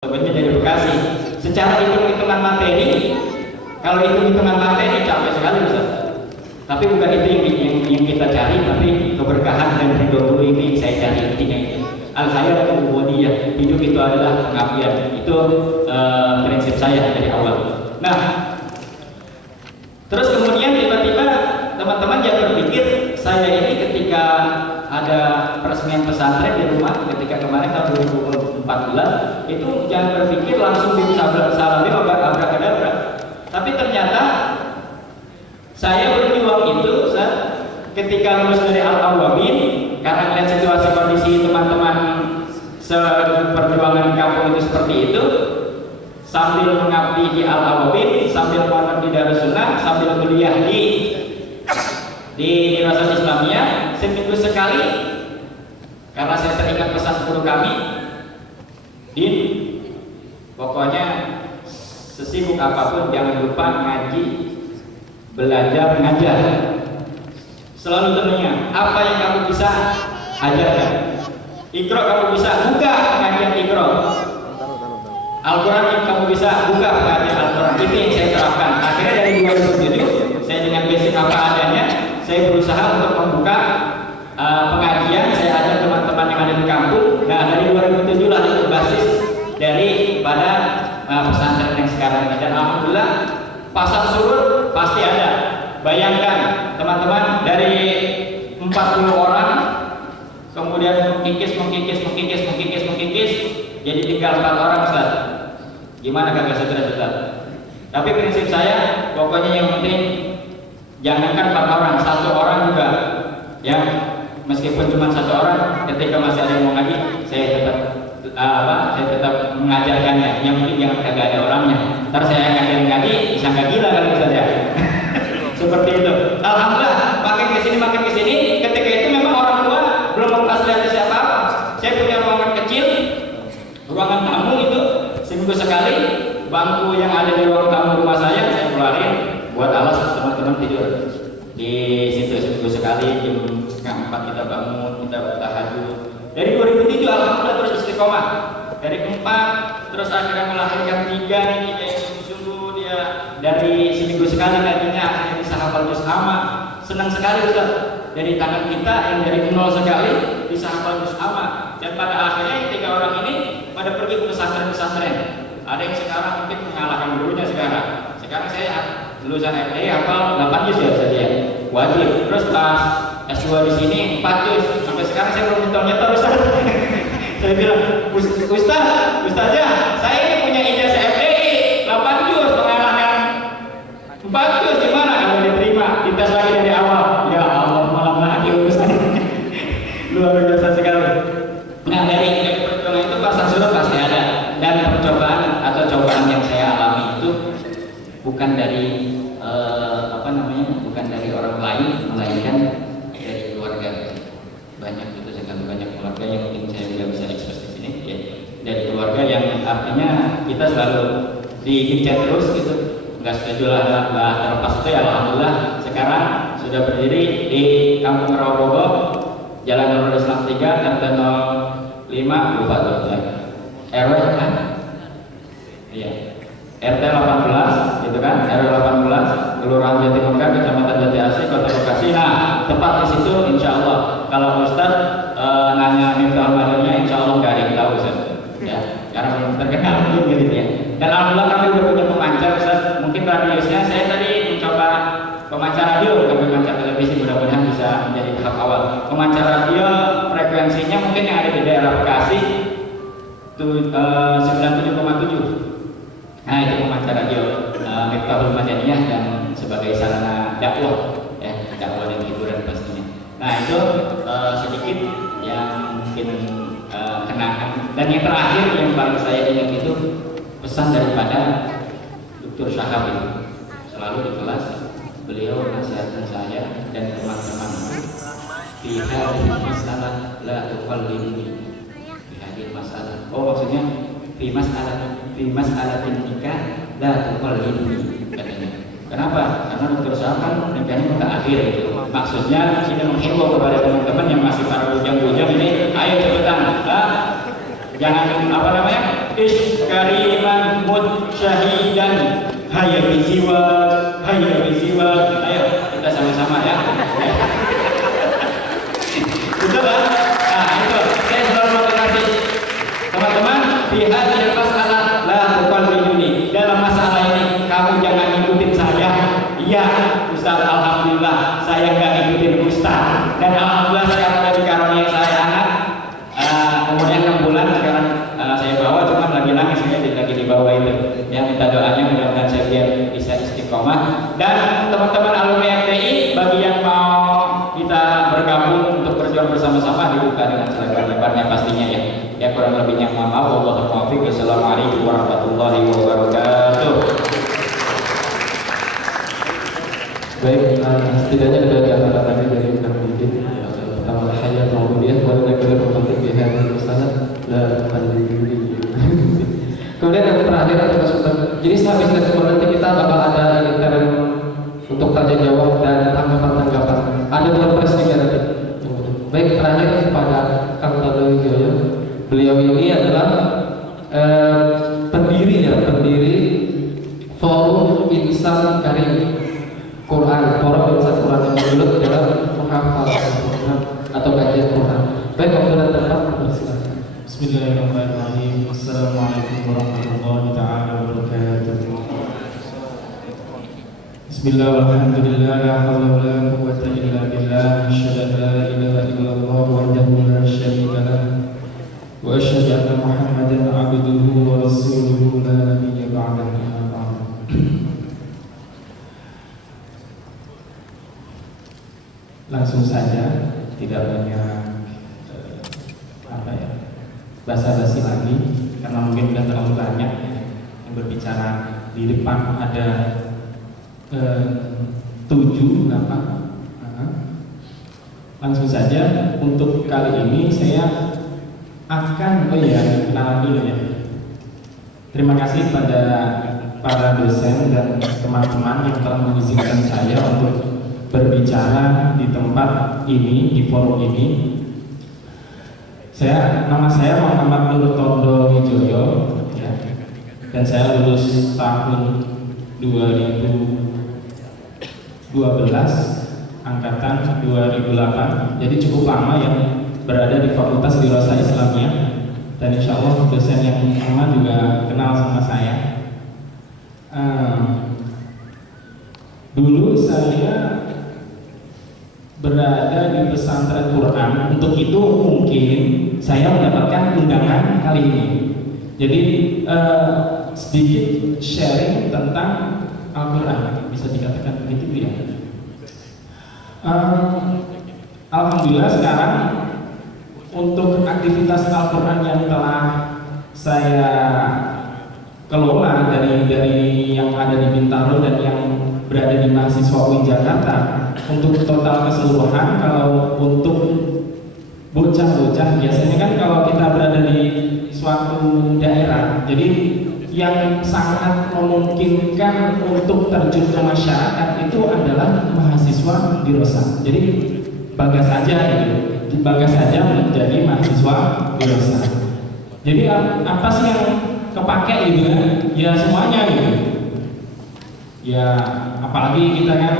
Bebannya dari Bekasi. Secara hitung-hitungan materi, kalau hitung-hitungan materi capek sekali Ustaz. Tapi bukan itu yang kita cari, tapi keberkahan dan ridho ini saya cari intinya itu. Al-hayat ubudiyah, hidup itu adalah pengabdian. Itu prinsip saya dari awal. Nah, terus kemudian tiba-tiba teman-teman jangan berpikir saya ini ketika ada peresmian pesantren di rumah ketika kemarin tahun 2014 itu jangan berpikir langsung salam abrakadabra. Tapi ternyata saya berjuang itu ketika lulus dari Al-Awwabin karena melihat situasi kondisi teman-teman seperjuangan kampung itu seperti itu, sambil mengabdi di Al-Awwabin, sambil mondok di Darussunnah, sambil kuliah di Dirasah Islamiyah, seminggu sekali karena saya teringat pesan guru kami, Din, pokoknya sesibuk apapun jangan lupa ngaji, belajar, ngajar. Selalu tentunya apa yang kamu bisa ajarkan. Iqra kamu bisa buka pengajian Iqra. Al-Quran yang kamu bisa buka pengajian Al-Quran. Itu yang saya terapkan. Akhirnya dari 2007 saya dengan basic apa adanya, saya berusaha untuk membuka pengajian. Saya ajak teman-teman yang ada di kampung. Nah dari 2007 lah itu basis daripada pesantren yang sekarang ini. Dan alhamdulillah pasang surut pasti ada. Bayangkan teman-teman dari 40 orang kemudian mengkikis jadi tinggal 4 orang Ustaz. Gimana kagak stres Ustaz? Tapi prinsip saya pokoknya yang penting jangankan 4 orang, 1 orang juga ya, meskipun cuma 1 orang ketika masih ada yang mau ngaji saya tetap mengajarkannya. Yang penting jangan kagak ada orangnya. Ntar saya ngajarin ngaji bisa nggak gila kali Ustaz ya. Seperti itu. Alhamdulillah makin kesini ketika itu memang orang tua belum memfasilitasi apa-apa. Saya punya ruangan kecil, ruangan tamu itu seminggu sekali, bangku yang ada di ruang tamu rumah saya keluarin buat alas teman-teman tidur di situ seminggu sekali. Jam 3:30 kita bangun, kita tahajud. Dari 2007 alhamdulillah terus istiqomah. Dari 4 terus akhirnya melahirkan 3 yang sungguh-sungguh dia dari seminggu sekali ngajinya akhirnya bisa hafal juz amma. Senang sekali Ustaz. Dari tangan kita yang dari 0 sekali bisa hafal juz amma. Dan pada akhirnya 3 orang ini pada pergi ke pesantren-pesantren. Ada yang sekarang mungkin mengalahkan gurunya sekarang. Sekarang saya lulusan MTI hafal 8 juz ya Ustaz ya. Wajib. Terus pas S2 di sini 4 juz. Sampai sekarang saya belum nyetor Ustaz. Saya bilang, Ustaznya, saya ini punya ijazah MTI 8 juz mengalahkan 4 juz, gimana kalau diterima? Dites lagi dari awal. Ya Allah, malam lagi Ustaz. Luar biasa sekali. Nah dari perjuangan itu pasang surut pasti ada. Dan percobaan atau cobaan yang saya alami itu bukan dari bukan dari orang lain, melainkan dari keluarga. Banyak keluarga yang mungkin saya tidak bisa ekspres di sini ya. Dari keluarga yang artinya kita selalu dikejar terus gitu. Enggak setuju lah terlepas itu ya alhamdulillah sekarang sudah berdiri di Kampung Rawabogo, Jalan Nurul Islam 3, RT 05, lupa tuh RW kan? Iya. RT 18 gitu kan? RW 18, Kelurahan Jatimegah, Kecamatan Jati Asih, Kota Bekasi. Nah, tepat di situ insya Allah. Kalau Ustaz nanya Miftahul Madarnya, insya Allah nggak ada yang tahu Ustaz. Ya, karena belum terkenal gitu ya. Dan alhamdulillah kami udah punya pemancar Ustaz. Mungkin radiusnya saya tadi mencoba pemancar radio, bukan pemancar televisi, mudah-mudahan bisa menjadi tahap awal. Pemancar radio frekuensinya mungkin yang ada di daerah Bekasi 97,7. Nah itu pemancar radio Miftahul Madaniyah dan sebagai sarana dakwah ya, dakwah dan hiburan pastinya. Nah itu sedikit yang mungkin kenangan. Dan yang terakhir yang paling saya ingat itu pesan daripada Dr. Syahab itu. Selalu di kelas beliau nasihatkan saya dan teman-teman, fi hadhihi masalah la tuqallidni, fi hadhihi masalah. Oh maksudnya fi mas'alatin nikah la tuqallidni katanya. Kenapa? Karena Dr. Syahab kan nikahnya mutaakhir gitu. Maksudnya kita menghimbau kepada teman-teman yang masih para bujang-bujang ini, ayo cepetan, jangan ish kariman mut syahidan hayya biziwaj hayya biziwaj. Ayo kita sama-sama ya. Betul kan? Nah itu saya selalu motivasi teman-teman, pihak yang masalah lah tuqalliduni. Dalam masalah ini kamu jangan ikutin saya. Iya Ustaz, alhamdulillah saya nggak ikutin Ustaz, dan alhamdulillah sekarang dari karunia saya anak umurnya 6 bulan sekarang saya bawa, cuman lagi nangis lagi dibawa itu ya. Minta doanya mudah-mudahan saya biar bisa istiqomah. Dan teman-teman alumni FTI, bagi yang mau kita bergabung untuk berjuang bersama-sama, dibuka dengan selebar-lebarnya pastinya ya. Ya kurang lebihnya mohon maaf. Wallahul muwaffiq. Wassalamualaikum warahmatullahi wabarakatuh. Baik, setidaknya ada kata-kata tadi dari Kang Didin. Pertama, hayat ma'udiyah wa nakal romantik di hadhihi masalah la al-diri. Kemudian yang terakhir adalah Sultan. Jadi sehabis testimoni nanti kita bakal ada intern untuk tanya jawab dan tanggapan-tanggapan. Ada doorpress juga nanti. Baik, terakhir kepada Kang Tado Wijoyo. Beliau ini adalah pendiri Forum Insan Karim Quran, Forum Insan Quran yang bergelut dalam menghafal atau kajian Quran. Baik, waktu dan tempat persilakan. Bismillahirrahmanirrahim. Assalamualaikum warahmatullahi taala wabarakatuh. Bismillah walhamdulillah la haula wala quwwata illa billah. Asyhadu an la ilaha illallah wahdahu la syarika lah wa asyhadu anna Muhammadan abduhu wa rasuluhu la nabiyya ba'dahu. Langsung saja, tidak banyak basa-basi lagi, karena mungkin sudah terlalu banyak yang berbicara. Di depan ada 7, 8. Langsung saja, untuk kali ini saya akan kenalan dulu ya. Terima kasih pada para dosen dan teman-teman yang telah mengizinkan saya untuk berbicara di tempat ini, di forum ini. Nama saya Muhammad Nur Tondo Wijoyo ya, dan saya lulus tahun 2012, angkatan 2008. Jadi cukup lama yang berada di Fakultas Dirasah Islamiyah, dan insya Allah dosen yang sama juga kenal sama saya. Dulu saya berada di pesantren Quran. Untuk itu mungkin saya mendapatkan undangan kali ini. Jadi sedikit sharing tentang Al-Quran, bisa dikatakan begitu ya. Alhamdulillah sekarang untuk aktivitas Al-Quran yang telah saya kelola dari yang ada di Bintaro dan yang berada di mahasiswa UIN Jakarta, untuk total keseluruhan, kalau untuk bocah-bocah biasanya kan kalau kita berada di suatu daerah, jadi yang sangat memungkinkan untuk terjun ke masyarakat itu adalah mahasiswa dirosah. Jadi bangga saja gitu, bangga saja menjadi mahasiswa dirosah. Jadi apa sih yang kepake gitu kan? Ya semuanya gitu. Ya apalagi kita kan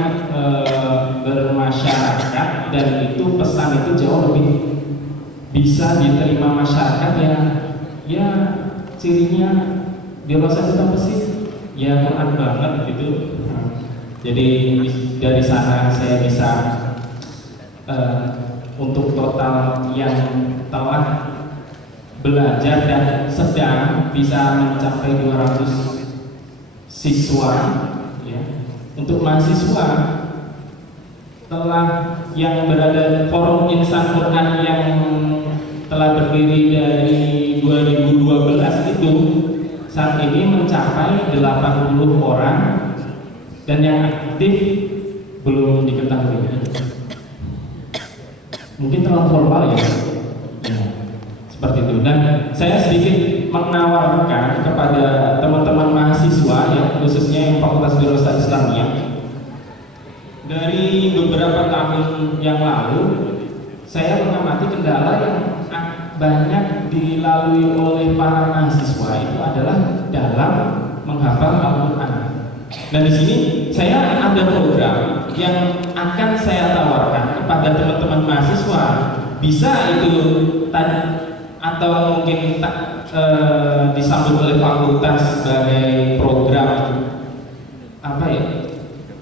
bermasyarakat, dan itu pesan itu jauh lebih bisa diterima masyarakat ya cirinya dirosah itu apa sih? Ya Quran banget gitu. Jadi dari sana saya bisa untuk total yang telah belajar dan sedang bisa mencapai 200 siswa ya. Untuk mahasiswa telah yang berada di Forum Insan Quran yang telah berdiri dari 2012 itu saat ini mencapai 80 orang, dan yang aktif belum diketahui. Mungkin terlalu formal ya, seperti itu. Dan saya sedikit menawarkan kepada teman-teman mahasiswa ya, khususnya yang Fakultas Dirasah Islamiyah. Dari beberapa tahun yang lalu saya mengamati kendala yang banyak dilalui oleh para mahasiswa itu adalah dalam menghafal Al-Quran. Nah di sini saya ada program yang akan saya tawarkan kepada teman-teman mahasiswa. Bisa itu atau mungkin disambut oleh fakultas sebagai program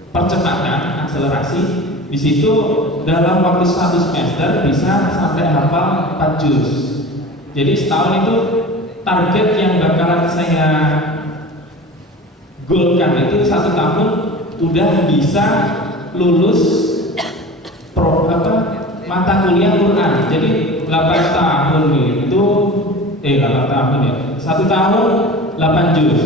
percepatan akselerasi. Di situ dalam waktu 1 semester bisa sampai hafal 4 juz. Jadi setahun itu target yang bakalan saya goalkan itu 1 tahun udah bisa lulus mata kuliah Quran. Jadi 8 tahun itu 8 tahun ya. 1 tahun 8 juz.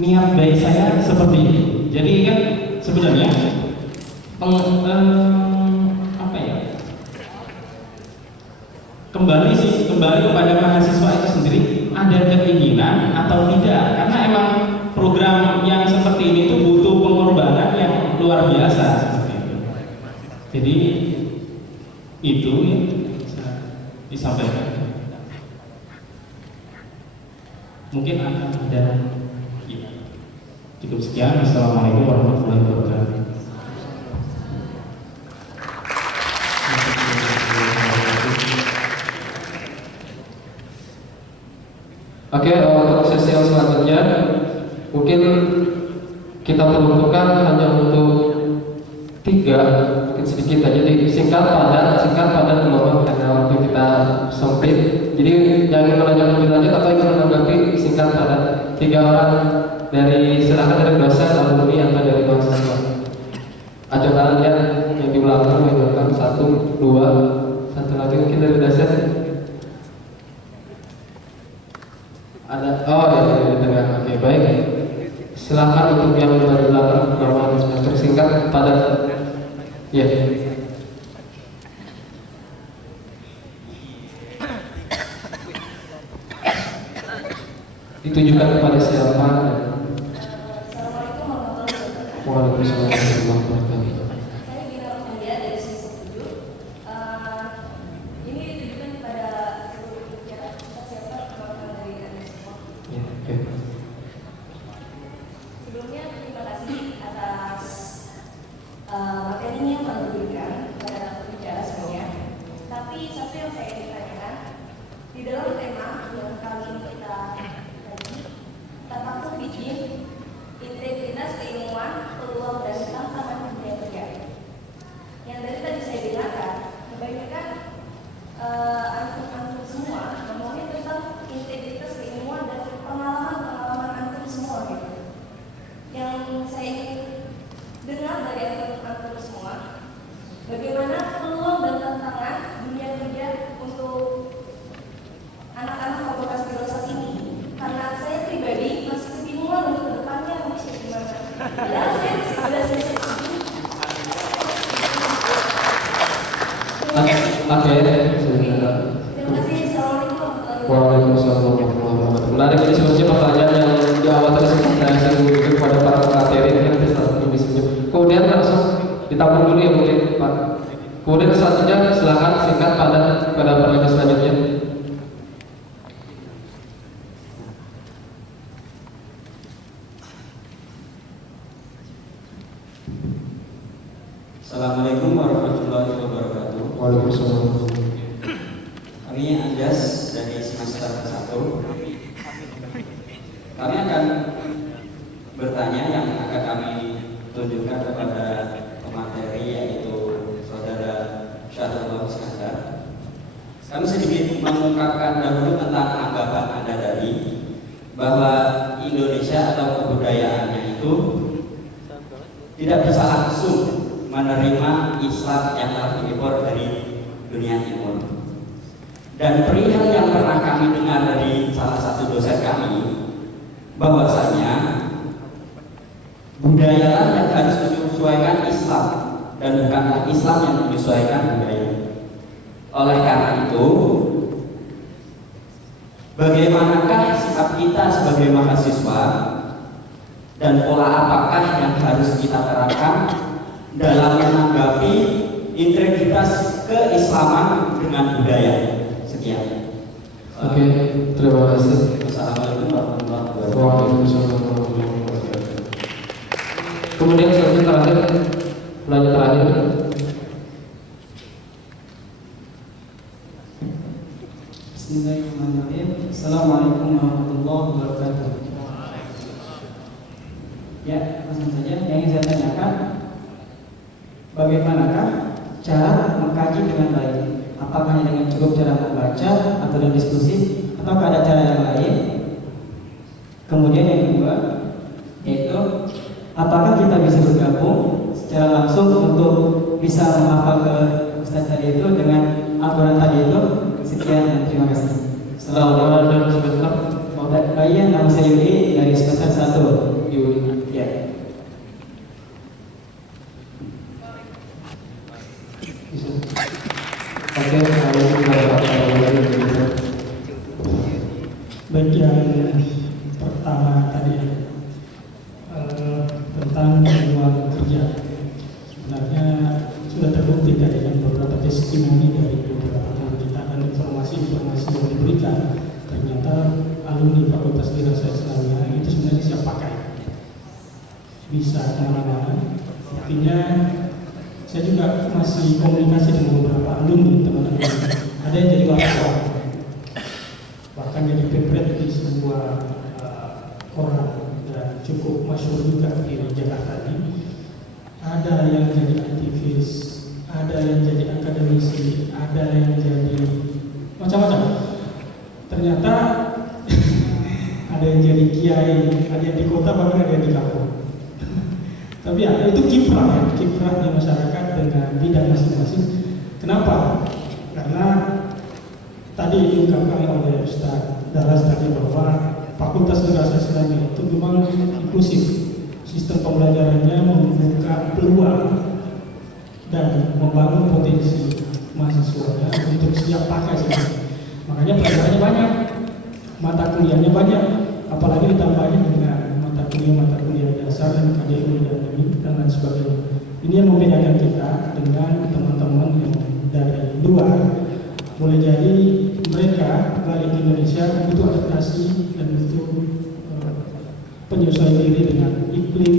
Niat baik saya seperti ini. Jadi kan sebenarnya kembali kepada mahasiswa itu sendiri, ada keinginan atau tidak, karena emang program yang seperti ini itu butuh pengorbanan yang luar biasa seperti itu. Jadi itu yang bisa disampaikan. Mungkin akan ada cukup sekian. Assalamualaikum warahmatullahi wabarakatuh. Oke, untuk sesi yang selanjutnya mungkin kita peruntukkan hanya untuk 3, mungkin sedikit aja, jadi singkat padat teman-teman karena waktu kita sempit. Jadi yang ingin menanyakan lebih lanjut atau ingin menanggapi singkat padat, 3 orang silakan dari dosen, alumni atau dari mahasiswa. Acung kalian yang di belakang, yang 1, 2, 1 lagi mungkin dari dosen. Ada, di tengah. Oke, baik. Silakan untuk yang dari belakang, normal semester singkat padat. Ya. Ditujukan kepada siapa? Assalamualaikum warahmatullahi wabarakatuh. Waalaikumsalam warahmatullahi wabarakatuh. Saya Bina Rohania dari semester 7. Ini ditujukan kepada seluruh kita siapa perwakilan dari Anda semua. Ya, oke. Sebelumnya terima kasih atas materinya yang telah diberikan kepada pembicara semuanya. Tapi satu yang saya ingin tanyakan, di dalam tema yang kali ini kita kaji, termasuk bikin integritas, keilmuan, peluang dan tantangan dunia kerja. Yang dari tadi saya dengarkan, kebanyakan antum semua ngomongin tentang integritas, keilmuan dan pengalaman antum semua gitu. Yang saya ingin dengar dari antum semua, bagaimana peluang dan tantangan dunia kerja untuk anak-anak fakultas filsafat ini. Karena saya pribadi masih kebingungan untuk kedepannya harus gimana. Ya, saya sudah selesai. Oke. Terima kasih. Assalamualaikum warahmatullahi wabarakatuh. Waalaikumsalam warahmatullahi wabarakatuh. Menarik ini sebenarnya pertanyaan yang di awal tadi saya singgung kepada para pemateri yang bisa. Kemudian langsung ditampung dulu ya mungkin Pak. Kemudian selanjutnya silakan singkat pada pertanyaan selanjutnya. Assalamualaikum warahmatullahi wabarakatuh. Waalaikumsalam. Kami Anjas dari semester 1. Kami akan bertanya yang akan kami tunjukkan kepada pemateri yaitu saudara Syahrullah Iskandar. Kami sedikit mengungkapkan dahulu tentang anggapan Anda tadi bahwa Indonesia atau kebudayaannya itu tidak bisa langsung menerima Islam yang telah diimpor dari dunia timur. Dan perihal yang pernah kami dengar dari salah satu dosen kami, bahwasanya budayalah yang harus menyesuaikan Islam dan bukanlah Islam yang menyesuaikan budaya. Oleh karena itu, bagaimanakah sikap kita sebagai mahasiswa dan pola apakah yang harus kita terapkan dalam menanggapi integritas keislaman dengan budaya? Sekian. Oke, terima kasih. Wassalamualaikum warahmatullahi wabarakatuh. Waalaikumsalam warahmatullahi wabarakatuh. Kemudian selanjutnya terakhir, penanya terakhir. Bismillahirrahmanirrahim. Assalamualaikum warahmatullahi wabarakatuh. Ya, langsung saja. Yang ingin saya tanyakan, bagaimanakah cara mengkaji dengan baik? Apakah hanya dengan cukup cara membaca atau dengan diskusi, atau ada cara yang lain? Kemudian yang kedua, yaitu apakah kita bisa bergabung secara langsung untuk bisa menghafal ke Ustaz tadi itu dengan aturan tadi itu? Sekian dan terima kasih. Selamat dan semester. Baik, nama saya Yudi dari semester 1. Yudi. Ya. Oke, kalau kita Baik, yang pertama tadi tentang peluang kerja, sebenarnya sudah terbukti dari beberapa testimoni dari beberapa teman kita dan informasi-informasi yang diberikan, ternyata alumni Fakultas Dirasah Islamiyah itu sebenarnya siap pakai, bisa kemana-mana. Artinya saya juga masih komunikasi dengan beberapa alumni teman-teman, ada yang jadi wartawan, bahkan jadi pempret di sebuah koran dan cukup masyhur juga di Jakarta ini. Ada yang jadi aktivis, ada yang jadi akademisi, ada yang jadi macam-macam. Ternyata ada yang jadi kiai, ada yang di kota, bahkan ada yang di kampung. Tapi ya, itu kiprah di masyarakat dengan bidang masing-masing. Kenapa? Karena tadi diungkapkan oleh Ustaz Daras tadi bahwa Fakultas Dirasah Islamiyah itu memang inklusif. Sistem pembelajarannya membuka peluang dan membangun potensi mahasiswanya untuk siap pakai sih. Makanya pelajarannya banyak, mata kuliahnya banyak, apalagi ditambahnya dengan mata kuliah dasar dan KDU dan lain sebagainya. Ini yang membedakan kita dengan teman-teman yang dari luar. Boleh jadi mereka balik ke Indonesia butuh adaptasi dan butuh penyesuaian diri dengan iklim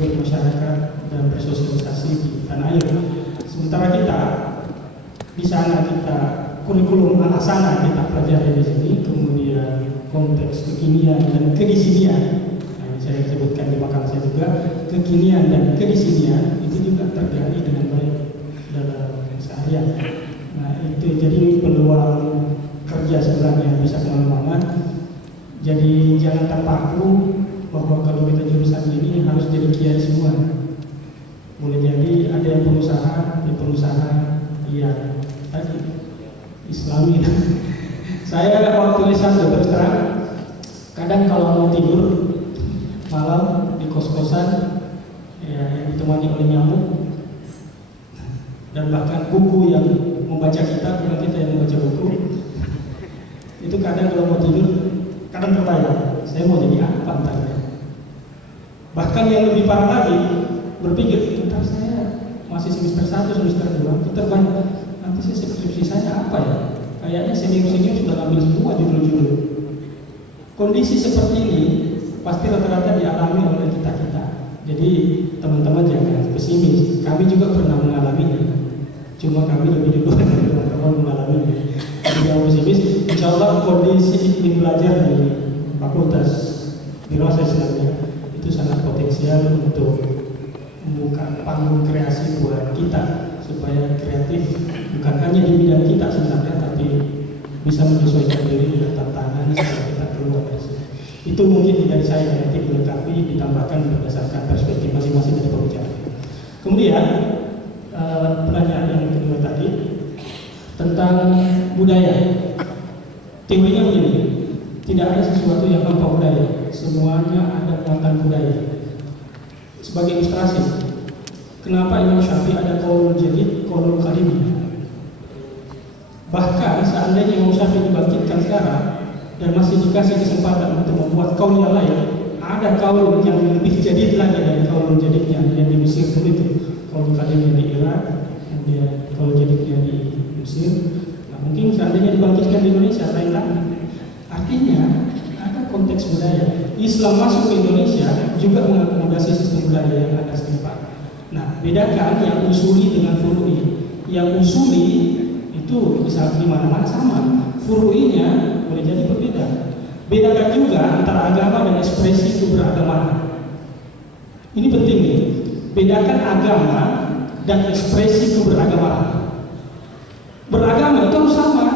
bermasyarakat dan bersosialisasi di tanah air. Sementara kita di sana kita kurikulum ala sana kita pelajari di sini, kemudian konteks kekinian dan kedisinian. Nah, saya sebutkan di makalah saya juga, kekinian dan kedisinian itu juga terjadi dengan baik dalam seharian. Nah, itu jadi peluang kerja sebenarnya bisa kemana-mana. Jadi jangan terpaku bahwa kalau kita jurusan ini harus jadi kiai semua. Boleh jadi ada yang pengusaha, yang tadi Islami. Saya waktu S1 terus terang, kadang kalau mau tidur malam di kos-kosan ya, yang ditemani oleh nyamuk, dan bahkan buku yang membaca kitab, bukan kita yang membaca buku, itu kadang kalau mau tidur, kadang terbayang, saya mau jadi apa antaranya. Bahkan yang lebih parah lagi, berpikir, entar saya masih semester 1, semester 2, itu terbayang, nanti saya skripsi saya apa ya? Kayaknya senior-senior sudah ngambil semua judul-judul. Kondisi seperti ini pasti rata-rata dialami oleh kita-kita. Jadi teman-teman jangan pesimis, kami juga pernah mengalaminya. Cuma kami lebih dulu dari teman-teman mengalaminya. Jadi jangan pesimis, insya Allah kondisi iklim belajar di Fakultas Dirasah Islamiyah itu sangat potensial untuk membuka panggung kreasi buat kita supaya kreatif bukan hanya di bidang kita sebenarnya, tapi bisa menyesuaikan diri dengan tantangan supaya kita keluar dari sini. Itu mungkin dari saya nanti dilengkapi ditambahkan berdasarkan perspektif masing-masing dari pembicara. Kemudian pertanyaan yang kedua tadi tentang budaya. Teorinya begini, tidak ada sesuatu yang tanpa budaya, semuanya ada muatan budaya. Sebagai ilustrasi, kenapa Imam Syafi'i ada qaulul jadid, qaulul qadim? Bahkan seandainya Imam Syafi'i dibangkitkan sekarang dan masih dikasih kesempatan untuk membuat qaul yang lain, ada qaul yang lebih jadid lagi dari qaulul jadidnya yang di Mesir dulu itu, qaulul qadimnya di Irak, kemudian qaulul jadidnya di Mesir. Nah, mungkin seandainya dibangkitkan di Indonesia lain lagi. Artinya ada konteks budaya. Islam masuk ke Indonesia juga mengakomodasi sistem budaya yang ada setempat. Nah, bedakan yang usuli dengan furu'i. Yang usuli itu bisa di mana-mana sama, furu'inya boleh jadi berbeda. Bedakan juga antara agama dan ekspresi keberagamaan. Ini penting nih. Bedakan agama dan ekspresi keberagamaan. Beragama itu harus sama,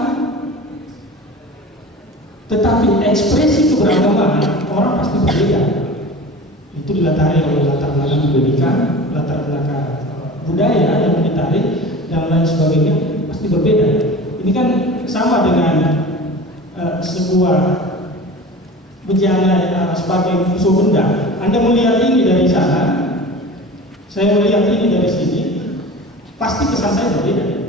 tetapi ekspresi keberagamaan orang pasti berbeda. Itu dilatari oleh latar belakang pendidikan, latar belakang budaya yang ditarik dan lain sebagainya pasti berbeda. Ini kan sama dengan sebuah bejana sebagai musuh benda. Anda melihat ini dari sana, saya melihat ini dari sini, pasti kesan saya berbeda.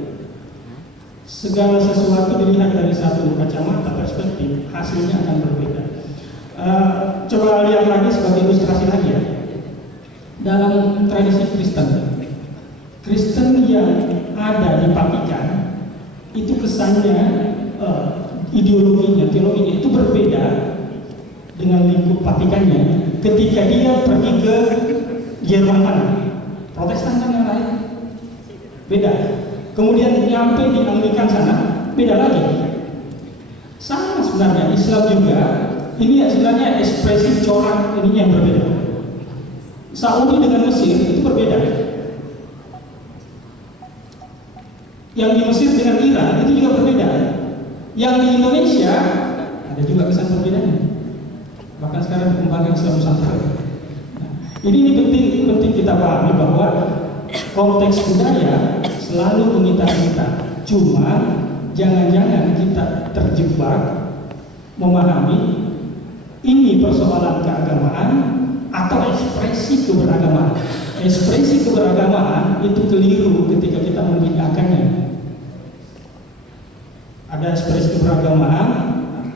Segala sesuatu dilihat dari satu kacamata perspektif, hasilnya akan berbeda. Coba lihat lagi sebagai ilustrasi lagi ya. Dalam tradisi Kristen yang ada di Vatikan itu kesannya, ideologinya, teologinya itu berbeda dengan lingkup Vatikannya ketika dia pergi ke Jerman, Protestan kan yang lain beda. Kemudian nyampe di Anglikan sana beda lagi. Sama sebenarnya Islam juga. Ini ya sebenarnya ekspresi corak ini yang berbeda. Saudi dengan Mesir itu berbeda. Yang di Mesir dengan Iran itu juga berbeda. Yang di Indonesia ada juga kesan perbedaannya. Bahkan sekarang dikembangkan Islam Nusantara. Nah, ini penting kita pahami bahwa konteks budaya selalu mengitar kita. Cuma jangan-jangan kita terjebak memahami ini persoalan keagamaan atau ekspresi keberagamaan. Ekspresi keberagamaan itu keliru ketika kita membedakannya. Ada ekspresi keberagamaan,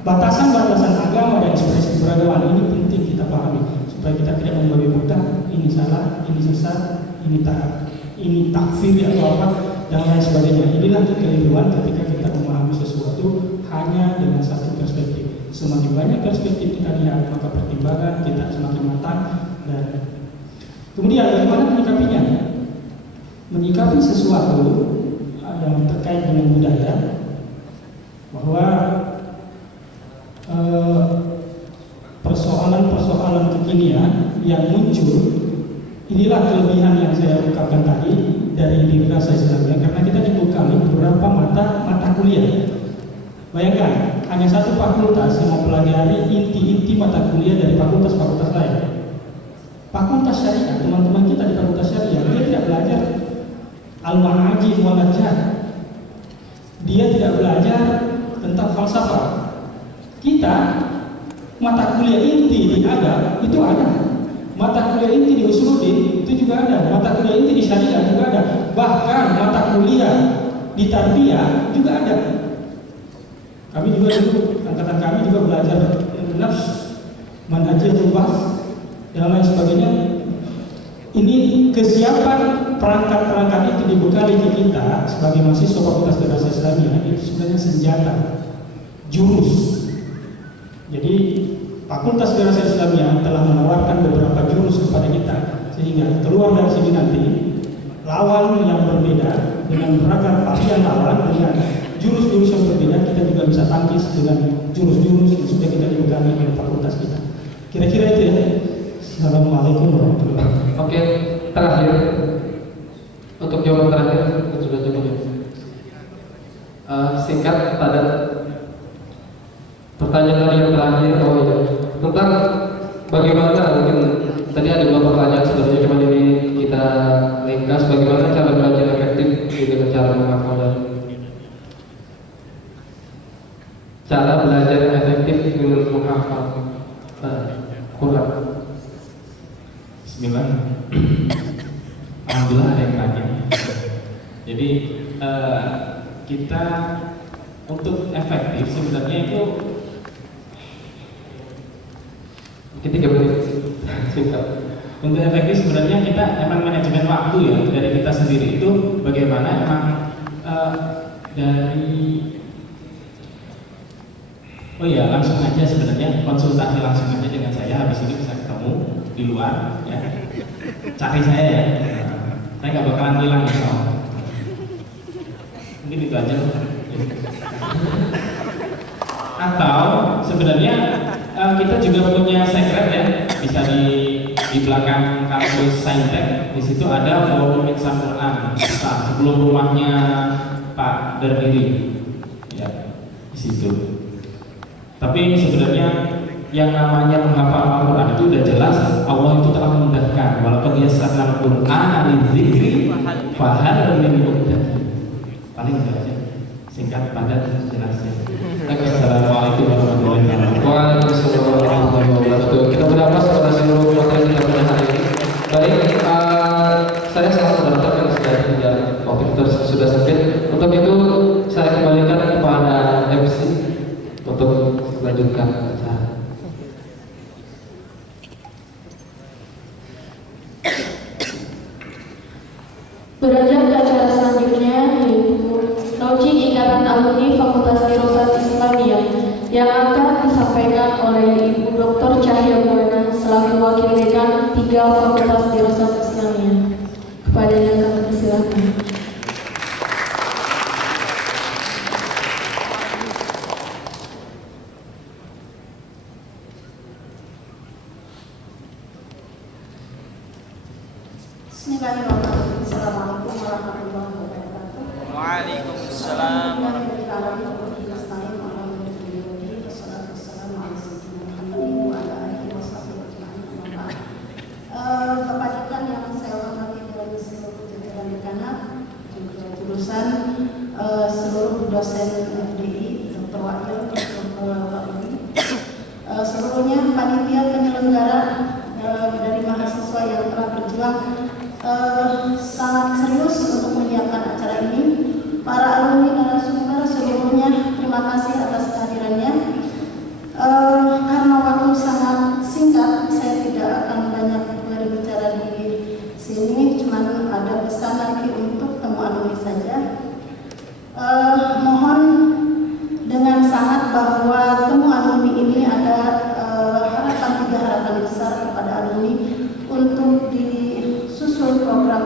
batasan-batasan agama dan ekspresi keberagamaan ini penting kita pahami supaya kita tidak membabi buta, ini salah, ini sesat, ini takfir atau apa dan lain sebagainya. Inilah kekeliruan ketika kita memahami sesuatu hanya dengan satu perspektif. Semakin banyak perspektif kita lihat, maka pertimbangan kita semakin matang. Dan kemudian bagaimana menyikapinya? Menyikapi sesuatu yang terkait dengan budaya, bahwa persoalan-persoalan kekinian yang muncul, inilah kelebihan yang saya ungkapkan tadi dari Universitas Islamiyah, karena kita dibekali beberapa mata kuliah. Bayangkan, hanya satu fakultas yang mempelajari inti-inti mata kuliah dari fakultas-fakultas lain. Fakultas Syariah, teman-teman kita di Fakultas Syariah, dia tidak belajar al-ma'ajib wal-ajad. Dia tidak belajar tentang falsafah. Kita mata kuliah inti di adab itu ada. Mata kuliah inti di usuluddin itu juga ada. Mata kuliah inti di syariah juga ada. Bahkan mata kuliah di tarbiyah juga ada. Kami juga dulu, angkatan kami juga belajar nafs, manhajul bahs dan lain sebagainya. Ini kesiapan perangkat-perangkat itu dibekali ke kita sebagai mahasiswa Fakultas Darasah Islamiyah itu sebenarnya senjata, jurus. Jadi Fakultas Darasah Islamiyah telah menawarkan beberapa jurus kepada kita sehingga keluar dari sini nanti lawan yang berbeda dengan beragam varian lawan dengan jurus-jurus yang berbeda, kita juga bisa tangkis dengan jurus-jurus yang sudah kita dibekali oleh fakultas kita. Kira-kira itu ya. Assalamualaikum warahmatullahi wabarakatuh. Oke, terakhir untuk jawaban terakhir sudah cukup ya. Singkat padat. Pertanyaan yang terakhir, tentang bagaimana, mungkin tadi ada dua pertanyaan sebenarnya, cuma ini kita ringkas. Bagaimana cara belajar efektif dengan cara menghafal dan cara belajar efektif dengan menghafal Quran. Bismillah. Alhamdulillah ada yang tanya. Jadi kita untuk efektif sebenarnya itu Mungkin 3 menit singkat. untuk efektif sebenarnya kita emang manajemen waktu ya dari kita sendiri itu bagaimana emang dari Oh iya, langsung aja sebenarnya konsultasi langsung aja dengan saya, habis itu bisa ketemu di luar ya. Cari saya ya. Saya nggak bakalan hilang ya soal. Mungkin itu aja. Atau sebenarnya kita juga punya secret ya, bisa di belakang kampus Saintek. Di situ ada forum Insan Quran sebelum rumahnya Pak Derdiri ya, di situ. Tapi sebenarnya yang namanya menghafal Al-Quran itu udah jelas Allah itu telah memudahkan. Walaupun dia sangat Al-Quran al-zikri fahal min muddakir. Paling itu aja, singkat padat jelasnya. Assalamualaikum warahmatullahi wabarakatuh. Waalaikumsalam warahmatullahi wabarakatuh. Kita berdoa kepada seluruh materi kita pada hari ini. Baik, saya sangat mendaftar karena sudah waktu kita sudah sempit. Untuk itu saya kembalikan kepada MC untuk melanjutkan acara. Beranjak ke acara selanjutnya yaitu Nauji Ikatan Alumni Fakultas Dirosat Islamiyah yang akan disampaikan oleh Ibu Dr. Cahya Buana selaku Wakil Dekan 3 Fakultas Dirosat Islamiyah. Kepadanya kami persilakan. Bismillahirrahmanirrahim. Assalamualaikum warahmatullahi wabarakatuh. Waalaikumsalam. Bapak Dekan yang saya hormati dari seluruh jajaran dekanat, juga jurusan, seluruh dosen FDI, Dr. Wakil, Dr. Wakil, seluruhnya panitia penyelenggara dari mahasiswa yang telah berjuang sangat serius untuk menyiapkan acara ini. Para alumni narasumber seluruhnya terima kasih atas kehadirannya. Karena waktu sangat singkat, saya tidak akan banyak berbicara di sini, cuman ada pesan lagi untuk temu alumni saja. Mohon dengan sangat bahwa temu alumni ini ada harapan, 3 harapan besar kepada alumni untuk disusun program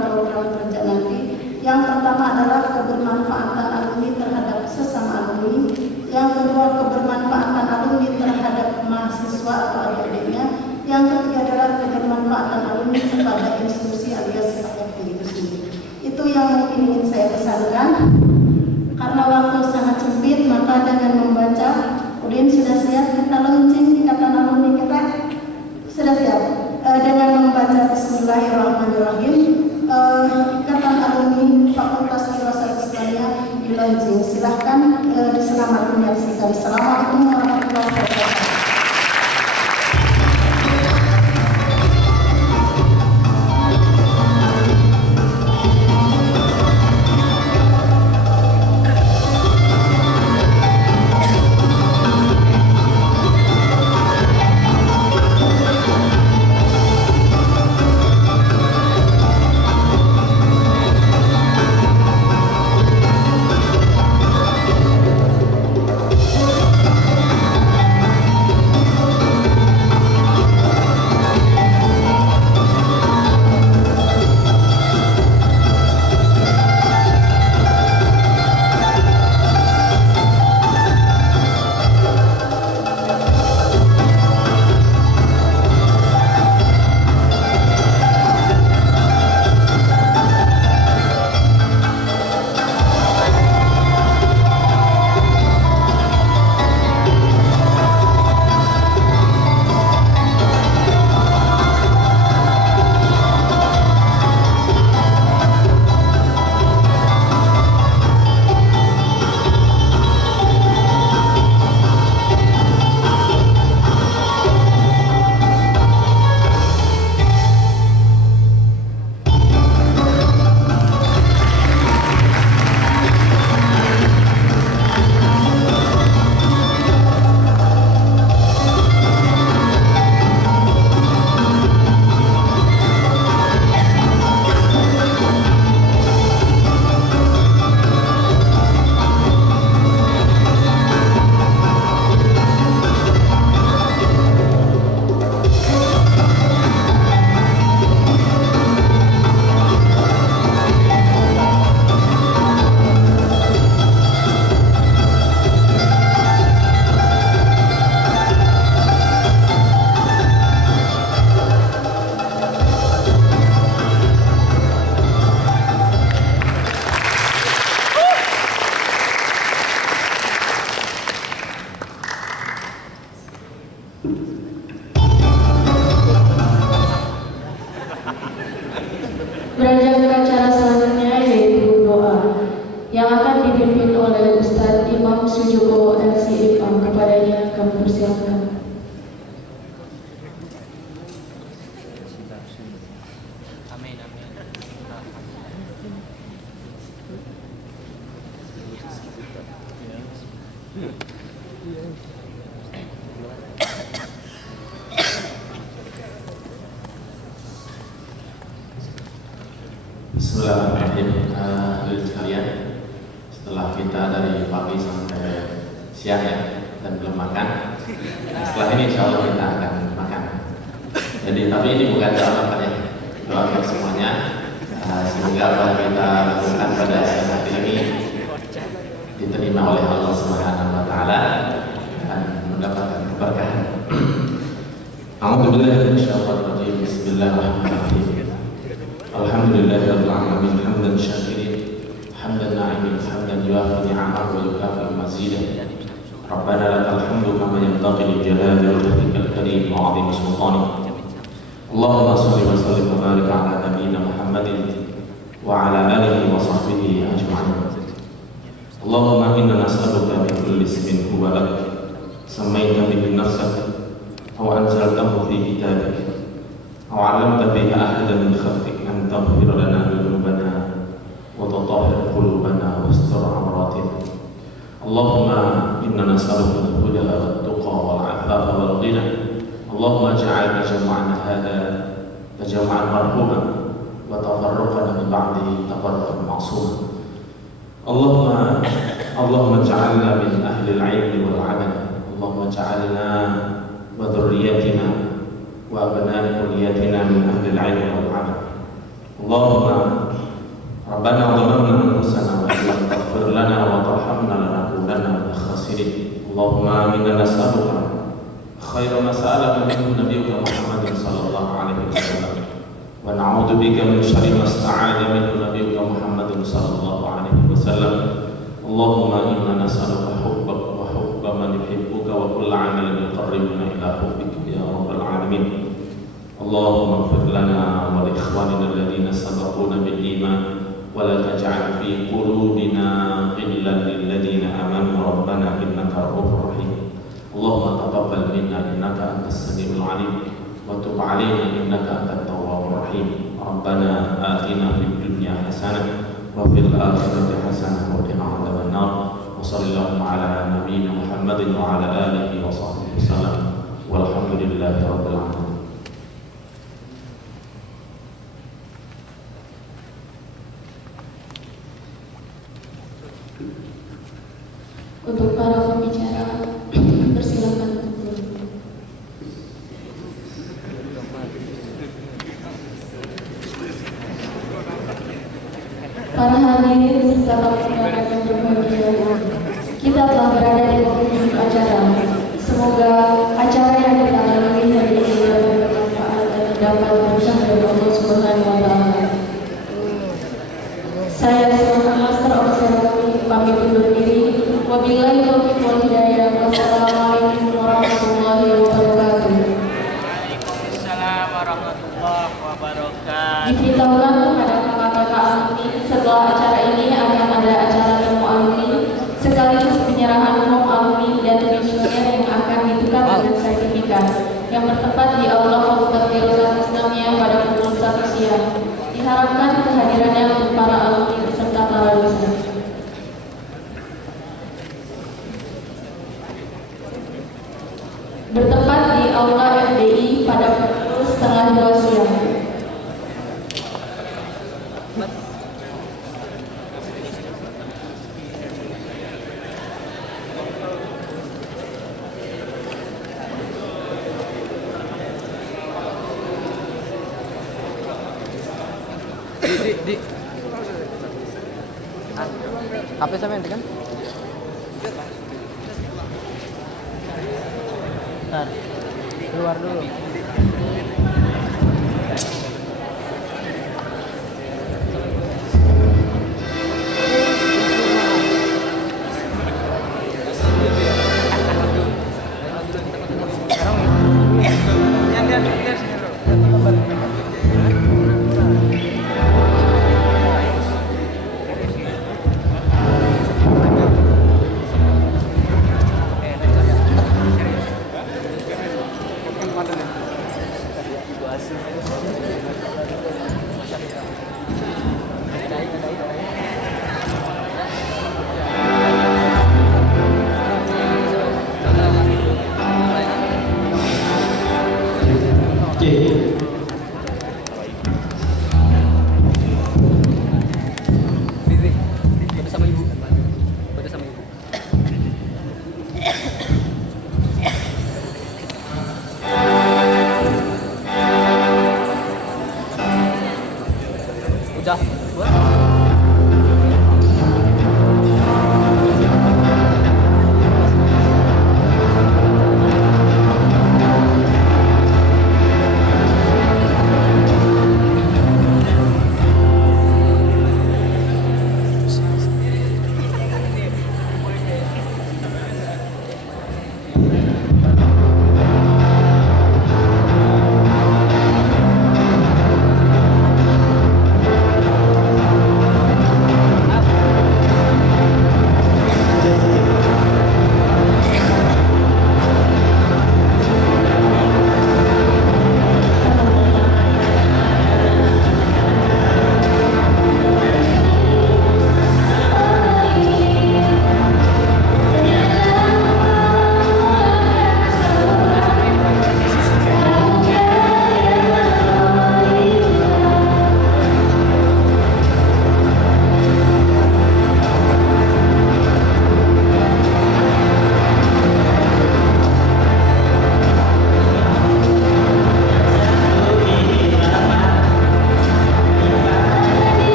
Beranjak ke acara selanjutnya yaitu doa yang akan dipimpin oleh Ustadz Imam Sujoko LCM. Kepadanya kami persilakan. Amin, amin. Bismillahirrahmanirrahim. Hadirin sekalian, setelah kita dari pagi sampai siang ya dan belum makan, setelah ini insya Allah kita akan makan. Jadi tapi ini bukan doa makan ya, doa untuk semuanya. Semoga apa yang kita lakukan pada siang hari ini diterima oleh Allah Subhanahu Wa Taala dan mendapatkan keberkahan. A'udzubillahi minasyaitonir rajim. Bismillahirrahmanirrahim. Alhamdulillahirabbil alamin hamdan syakirin hamdan na'imin hamdan yuafi ni'amahu wa yukafi mazidah. Rabbana lakal hamdu kama yanbaghi li jalali wajhikal karim wa 'azimi sultanik. Allahumma shalli wa sallim wa barik ala nabiyyina Muhammadin wa ala alihi wa sahbihi ajma'in. Allahumma inna nas'aluka bi kulli ismin huwa lak sammaita bihi nafsak aw anzaltahu fi kitabik aw 'allamta bihi ahadan min khalqik an taghfir lana dhunubana wa tutahhir qulubana wastur 'awratina. Allahumma inna nas'aluka al-huda wat-tuqa wal-'afafa wal-ghina. Allahumma ij'al jam'ana hadha jam'an marhuman wa tafarruqana min ba'dihi tafarruqan ma'suma. Allahumma ij'alna min ahli al-'ilmi wal-'amal. Allahumma ij'alna wa dhurriyyatina wa abna'i dhurriyyatina min ahli al-'ilmi wal-'amal. Allahumma Rabbana zalamna anfusana wa illam taghfir lana wa tarhamna lanakunanna minal khasirin. Allahumma inna nas'aluka khaira ma sa'alaka minhu nabiyyuka Muhammadin sallallahu alaihi wasallam wa na'udzu bika min syarri ma sta'adha minhu nabiyyuka Muhammadin sallallahu alaihi wasallam. Allahumma inna nas'aluka hubbaka wa hubba man yuhibbuka wa kulla 'amalin yuqarribuna ila hubbika ya rabbal alamin. Allahumma ighfir lana wa li ikhwanina alladhina sabaquna bil iman wa la taj'al fi qulubina ghillan lil ladzina amanu rabbana innaka ra'ufur rahim. Allahumma taqabbal minna innaka antas samiul 'alim wa tub 'alaina innaka antat tawwabur rahim. Rabbana atina fid dunya hasanah wa fil akhirati hasanah wa qina adzaban nar. Wa sallallahu ala nabiyyina Muhammadin wa ala alihi wa sahbihi wasallam. Walhamdulillahi rabbil alamin. Untuk para pembicara, persilakan. Para hadirin serta tamu undangan yang berbahagia, kita telah berada di penghujung acara. Semoga acara yang kita lalui hari ini dapat bermanfaat dan dapat berusaha dari Allah Subhanahu Wa Taala. Saya selaku Master of Ceremony pamit undur diri. Wabillahi taufiq wal hidayah. Wassalamualaikum warahmatullahi wabarakatuh. Waalaikumsalam warahmatullahi wabarakatuh. Diberitahukan kepada kakak-kakak alumni setelah acara ini akan ada acara temu alumni sekaligus penyerahan form alumni dan pensiuner yang akan ditukar dengan sertifikat yang bertempat di Aula Fakultas Darussalam Islamiyah pada pukul 1 siang. Diharapkan kehadirannya untuk para alumni beserta para dosen. Bertempat di Aula FDI pada pukul 1:30 siang. Di HP sama yang kan? Bentar, keluar dulu. Sekarang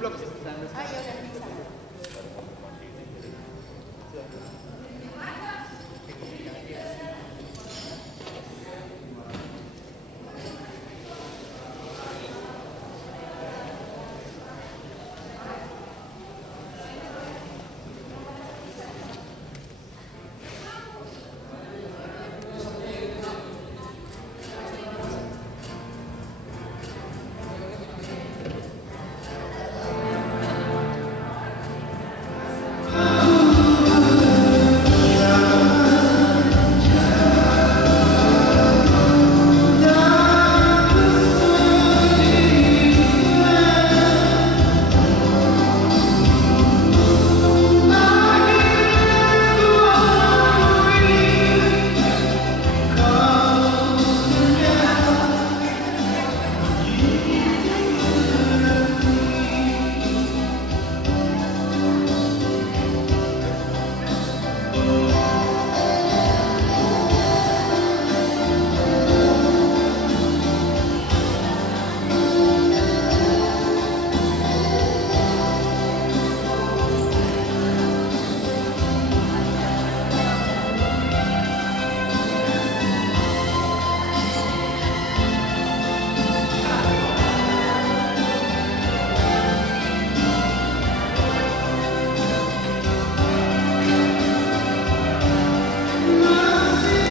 Ayo dan bisa.